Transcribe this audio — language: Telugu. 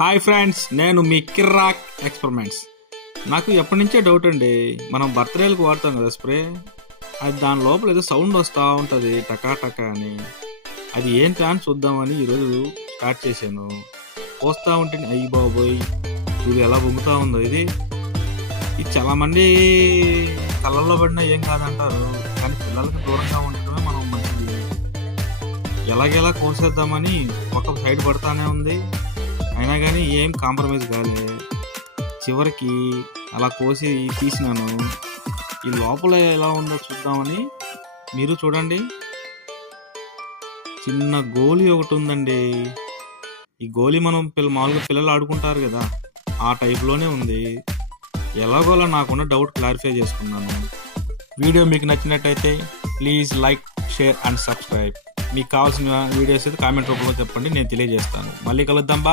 హాయ్ ఫ్రెండ్స్, నేను మీ కిర్రాక్ ఎక్స్పెరిమెంట్స్. నాకు ఎప్పటి నుంచే డౌట్ అండి, మనం బర్త్డేలకు వాడతాం కదా స్ప్రే, అది దాని లోపల ఏదో సౌండ్ వస్తూ ఉంటుంది టకా టకా అని. అది ఏంటా అని చూద్దామని ఈరోజు స్టార్ట్ చేశాను. పోస్తూ ఉంటే అయ్యి బాబోయ్ చూడు ఎలా పొంగుతూ ఉందో. ఇది చాలామంది కళ్ళల్లో పడినా ఏం కాదంటారు, కానీ పిల్లలకి దూరంగా ఉండటమే మనం మంచిది. ఎలాగెలా కోసేద్దామని ఒక సైడ్ పడతానే ఉంది, అయినా కానీ ఏం కాంప్రమైజ్ కాలే. చివరికి అలా కోసి తీసినాను. ఈ లోపల ఎలా ఉందో చూద్దామని. మీరు చూడండి, చిన్న గోలీ ఒకటి ఉందండి. ఈ గోలీ మనం మామూలుగా పిల్లలు ఆడుకుంటారు కదా, ఆ టైప్లోనే ఉంది. ఎలాగోలా నాకున్న డౌట్ క్లారిఫై చేసుకున్నాను. వీడియో మీకు నచ్చినట్టయితే please like, share and subscribe. మీకు కావాల్సిన వీడియోస్ అయితే కామెంట్ రూపంలో చెప్పండి, నేను తెలియజేస్తాను. మళ్ళీ కలుద్దాం. బా.